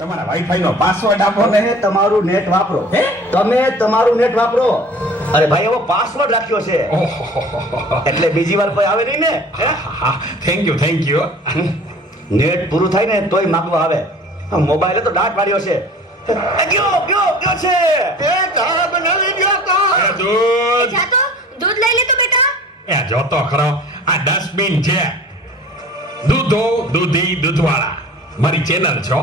તમારા વાઈફાઈ નો પાસવર્ડ આપો ને. તમે તમારું નેટ વાપરો. હે? તમે તમારું નેટ વાપરો. અરે ભાઈ એવો પાસવર્ડ રાખ્યો છે ઓહો, એટલે બીજી વાર કોઈ આવે નહીં ને. Thank you. નેટ પૂરું થાય ને તોય માંગવા આવે. મોબાઈલે તો દાંત પાડ્યો છે. ગયો છે. એ ચા બનાવી ગયો તો. એ દૂધ જા તો દૂધ લઈ લે તો બેટા. એ જોતો ખરો, આ ડસ્ટબિન છે. દૂધો દૂધી દૂધવાળા મારી ચેનલ છો.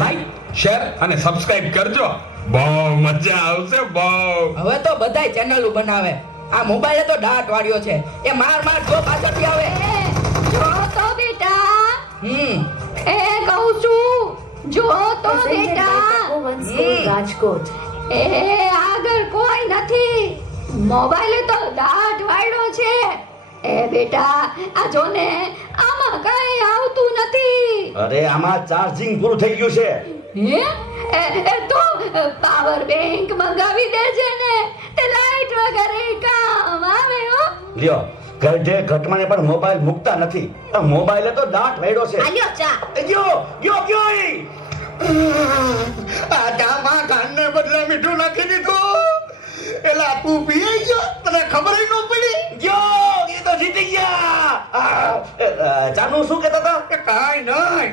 લાઈક શેર અને સબસ્ક્રાઇબ કરજો. બહુ મજા આવશે બહુ. હવે તો બધાય ચેનલો બનાવે. આ મોબાઈલે તો દાંત વાળ્યો છે. એ માર જો પાછળથી આવે. જો તો બેટા. એ કહું છું જો તો બેટા. રાજકોટ એ આગળ કોઈ નથી. મોબાઈલે તો દાંત વાળ્યો છે. એ બેટા આ જો ને આમાં કઈ આવતું નથી. અરે આમાં ચાર્જિંગ પૂરું થઈ ગયું છે. હે એ તો પાવર બેંક મંગાવી દેજે ને. તે લાઈટ વગર કામ આવે હો. લ્યો ગઢે ઘટમાને પણ મોબાઈલ મૂકતા નથી. આ મોબાઈલે તો દાંત વાળ્યો છે. આલ્યો ચા. ગયો ઈ. આ ચામાં ખાંડને બદલે મીઠું નાખી દીધું. એલા તું પી ગયો તને ખબર ન પડી. ગયો એ તો જીતી ગયા. ચાનું શું કહેતા હતા? કે કાઈ નહીં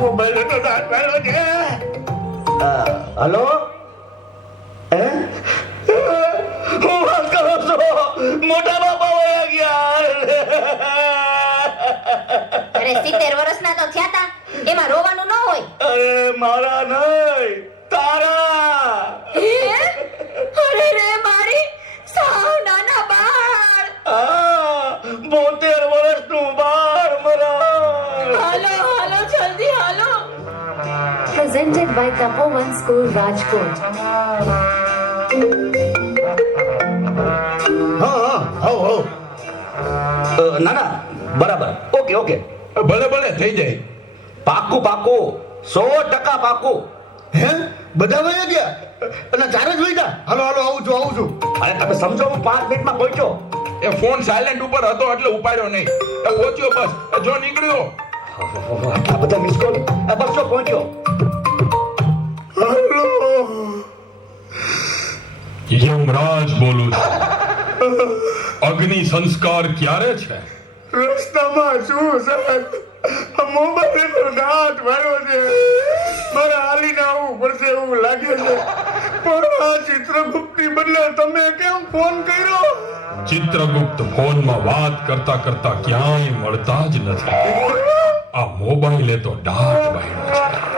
મોબાઈલ તો દાંત વાળ્યો છે. હલો હે હું વાત કરો છો? મોટા બાપા વયા ગયા. અરે 70 વર્ષના તો થયા તા. એમાં રોવાનું ન હોય. અરે મારા નહીં તારા. અરે રે મારી સાવ નાના બાળ. 72 વર્ષનું બાળ મરા. હાલો જલ્દી હાલો. presented by Tapovan School Rajkot. ના બરાબર. ઓકે ભલે થઈ જાય. પાક્કું 100% પાક્કું. હે બધા વયા ગયા અને ચાર જ વયા. હાલો આવું છું. અરે તમે સમજો હું 5 મિનિટમાં પહોંચ્યો. એ ફોન સાયલેન્ટ ઉપર હતો એટલે ઉપાડ્યો નહીં. એ પહોંચ્યો બસ. એ જો નીકળ્યો. આ બધા મિસ કોલ. બસ જો પહોંચ્યો. યમરાજ બોલું છું. અગ્નિ સંસ્કાર ક્યારે છે? રસ્તામાં શું સાહેબ મોબાઈલ તો દાંત વાળ્યો છે. મારે હાલીને આવવું પડશે એવું લાગે છે. પણ આ ચિત્રગુપ્તની બદલે તમે કેમ ફોન કર્યો? ચિત્રગુપ્ત ફોનમાં વાત કરતા ક્યાંય મળતા જ નથી. આ મોબાઈલે તો દાંત વાળ્યો છે.